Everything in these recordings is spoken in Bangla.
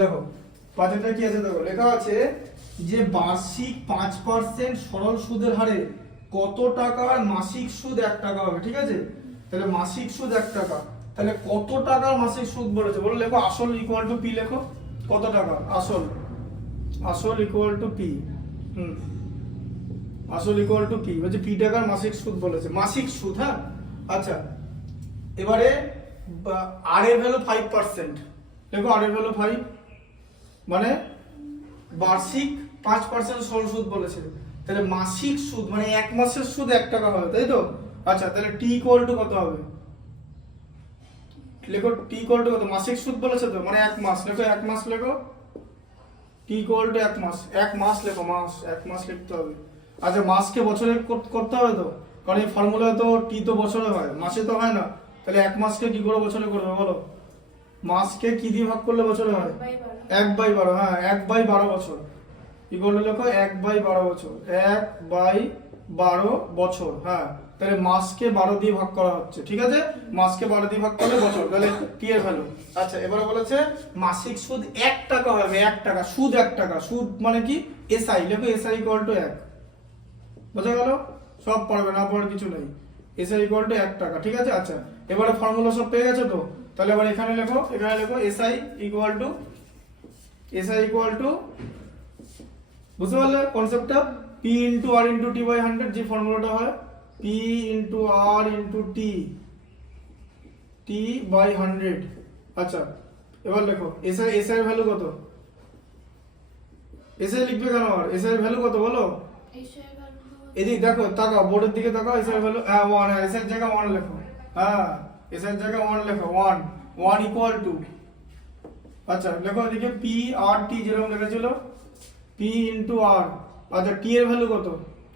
দেখো পাঁচটা কি আছে, দেখো লেখা আছে যে বার্ষিক 5% সরল সুদের হারে কত টাকার মাসিক সুদ 1 টাকা হবে। ঠিক আছে, তাহলে মাসিক সুদ 1 টাকা, তাহলে কত টাকার মাসিক সুদ বলেছে বলো, লেখো আসল ইকুয়াল টু পি, লেখো কত টাকা আসল, আসল ইকুয়াল টু পি। আসল ইকুয়াল টু পি বলছে, পি টাকার মাসিক সুদ বলেছে, মাসিক সুদ। হ্যাঁ আচ্ছা, এবারে আর এর ভ্যালু 5%, দেখো আর এর ভ্যালু 5, মানে বার্ষিক 5% সরল সুদ বলেছে, তাহলে মাসিক সুদ মানে এক মাসের সুদ 1 টাকা হবে, তাই তো? আচ্ছা তাহলে টি ইকুয়াল টু কত হবে, লেখো টি ইকুয়াল টু কত, মাসিক সুদ বলেছে তো মানে 1 মাস, লেখো 1 মাস, লেখো টি ইকুয়াল টু 1 মাস, 1 মাস লেখো, মাস 1 মাস লিখতে হবে। আচ্ছা মাসকে বছরে করতে হবে তো, কারণ এই ফর্মুলা তো টি তো বছরে হয়, মাসে তো হয় না, তাহলে 1 মাসকে কি করে বছরে করবে বলো, মাসকে কি দিয়ে ভাগ করলে বছরে হয়, 1/12। হ্যাঁ 1/12 বছর ইকুয়াল টু লেখো 1/12 বছর, 1/12 বছর। হ্যাঁ তাহলে মাসকে 12 দিয়ে ভাগ করা হচ্ছে, ঠিক আছে, মাসকে 12 দিয়ে ভাগ করলে বছর, তাহলে টি এর ভ্যালু। আচ্ছা এবারে বলেছে মাসিক সুদ 1 টাকা হবে, 1 টাকা সুদ, 1 টাকা সুদ মানে কি এসআই, লেখো এসআই ইকুয়াল টু 1, বোঝা গেল? সব পড়বে না, পড়ার কিছু নেই, এসআই ইকুয়াল টু 1 টাকা। ঠিক আছে, আচ্ছা এবারে ফর্মুলা সব পেয়ে গেছো তো, তাহলে এবার এখানে লেখো, এখানে লেখো SI equal to, SI equal to, বুঝতে পারলে কনসেপ্টটা, P into R into T by 100, যে ফর্মুলাটা হয় P into R into T by 100। আচ্ছা এবার লেখো এসআই, এসআই এর ভ্যালু কত, এসআই লিখবে কেন, আর এসআই এর ভ্যালু কত বলো, এদিকে দেখো, তাকাও বোর্ডের দিকে তাকাও, এসআই এর ভ্যালু 1, হ্যাঁ এসআই এর জায়গায় 1 লেখো, হ্যাঁ এসআই এর জায়গায় 1 লেখো, 1 ইকুয়াল টু, আচ্ছা লেখো এদিকে পি আর টি যেরকম লেখা ছিল, পি ইন্টু আর। আচ্ছা টি এর ভ্যালু কত,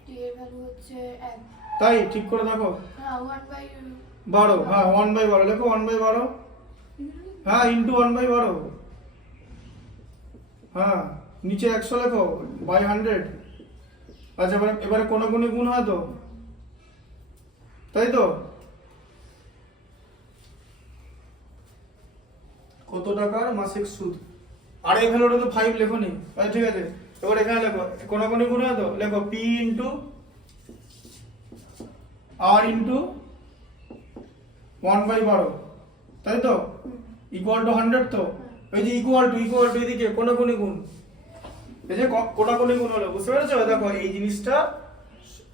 টি এর ভ্যালু হচ্ছে 1, তাই ঠিক করে দেখো, হ্যাঁ 1/12, 12, হ্যাঁ 1/12 লেখো, 1/12, হ্যাঁ ইন্টু 1/12, হ্যাঁ নিচে 100 লেখো বাই 100। আচ্ছা এবারে কোনাকুনি গুণ হয় তো, তাই তো? কত টাকার মাসিক সুদ, আর এই ভ্যালুটা তো 5 লেখো নি, আচ্ছা ঠিক আছে, এবার এখানে লেখো কোনাকুনি গুণ হয় তো, লেখো পি ইন্টু আর ইন্টু 1/12, তাই তো? ইকুয়াল টু 100 তো, এই যে ইকুয়াল টু এদিকে কোনাকুনি গুণ, এই যে কোনাকুনি গুণ হলো, বুঝতে পেরেছো? দেখো এই জিনিসটা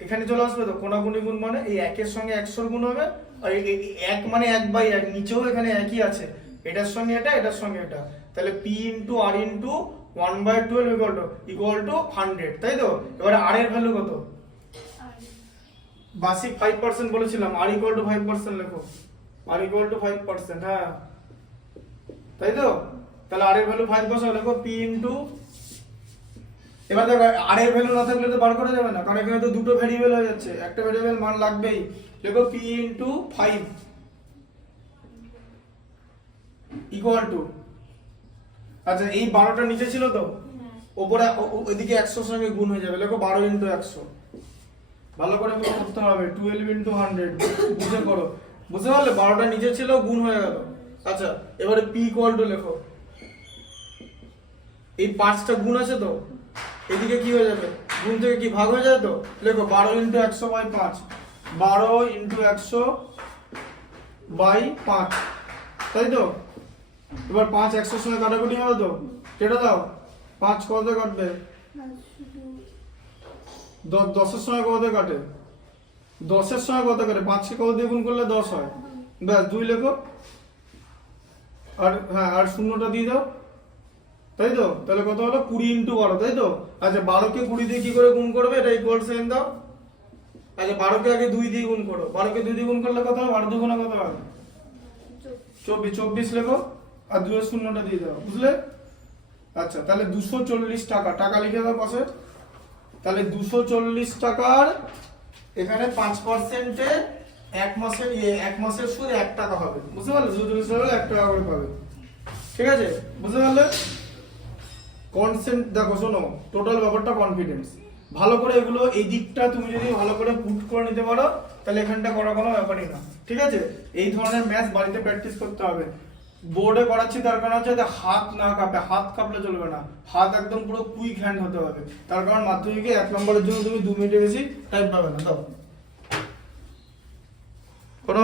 এখানে চলে আসবে তো, কোনাকুনি গুণ মানে এই 1 এর সঙ্গে 100 গুণ হবে, আর এই 1 মানে 1/1, নিচেও এখানে একই আছে, এটার সঙ্গে এটা, এটার সঙ্গে এটা, তাহলে p into r into 1/12 equal to 100, তাই তো? এবারে r এর ভ্যালু কত, বার্ষিক 5% বলেছিলাম, r ইকুয়াল টু 5% লেখো, r ইকুয়াল টু 5%, হ্যাঁ তাই তো? তাহলে r এর ভ্যালু 5 বসাও, লেখো p ইনটু, এবার দেখো আর এর ভ্যালু না থাকলে তো বার করা যাবে না, কারণ এখানে তো দুটো ভেরিয়েবল হয়ে যাচ্ছে, একটা ভেরিয়েবল মান লাগবেই, লেখো p ইনটু 5 ইকুয়াল টু, আচ্ছা এই 12টা নিচে ছিল তো, উপরে ওইদিকে 100 এর সঙ্গে গুণ হয়ে যাবে, লেখো 12 ইনটু 100, ভালো করে করতে হবে, 12 ইনটু 100, বুঝে করো, বুঝতে পারলে? 12টা নিচে ছিল, গুণ হয়ে গেল। আচ্ছা এবারে p ইকুয়াল টু লেখো, এই 5টা গুণ আছে তো, এদিকে কি হয়ে যাবে, গুণ থেকে কি ভাগ হয়ে যায় তো, লেখো 12 ইনটু 100 বাই 5, 12 ইনটু 100 বাই 5, তাই তো? এবার 5 100 এর সঙ্গে কাটাকুটি হবে তো, কেটে দাও, 5 কত কাটবে, 10 এর সঙ্গে কত কাটে, 10 এর সঙ্গে কত কাটে, 5 কে কত দিয়ে গুণ করলে 10 হয়, ব্যাস 2 লেখো, আর হ্যাঁ আর শূন্যটা দিয়ে দাও, তাই তো? তাহলে কত হলো 20 ইনটু 12, তাই তো? আচ্ছা 12 কে 20 দিয়ে কি করে গুণ করবে, এটা ইকুয়াল সাইন দাও। আচ্ছা 12 কে আগে 2 দিয়ে গুণ করো, 12 কে 2 দিয়ে গুণ করলে কত হবে, 12 দুগুণে কত হবে, 24 লেখো, আর 2 এর শূন্যটা দিয়ে দাও, বুঝলে? আচ্ছা তাহলে 240 টাকা, টাকা লিখে দাও পাশে, তাহলে 240 টাকার এখানে 5% এ 1 মাসের সুদ 1 টাকা হবে, বুঝতে পারলে? 240 টাকা 1 টাকা করে পাবে, ঠিক আছে, বুঝতে পারলে? কনসেন্ট দেখো, শোনো টোটাল ব্যাপারটা কনফিডেন্স, ভালো করে এগুলো এই দিকটা তুমি যদি ভালো করে পুট করে নিতে পারো, তাহলে এখানটা করা কোনো ব্যাপারই না, ঠিক আছে? এই ধরনের ম্যাথ বাড়িতে প্র্যাকটিস করতে হবে, বোর্ডে করাচ্ছি তার কারণ হচ্ছে যাতে হাত না কাঁপে, হাত কাঁপলে চলবে না, হাত একদম পুরো কুইক হ্যান্ড হতে হবে। তার কারণ মাধ্যমিকে 1 নম্বরের জন্য তুমি 2 মিনিটের বেশি টাইম পাবে না। দাও কোনো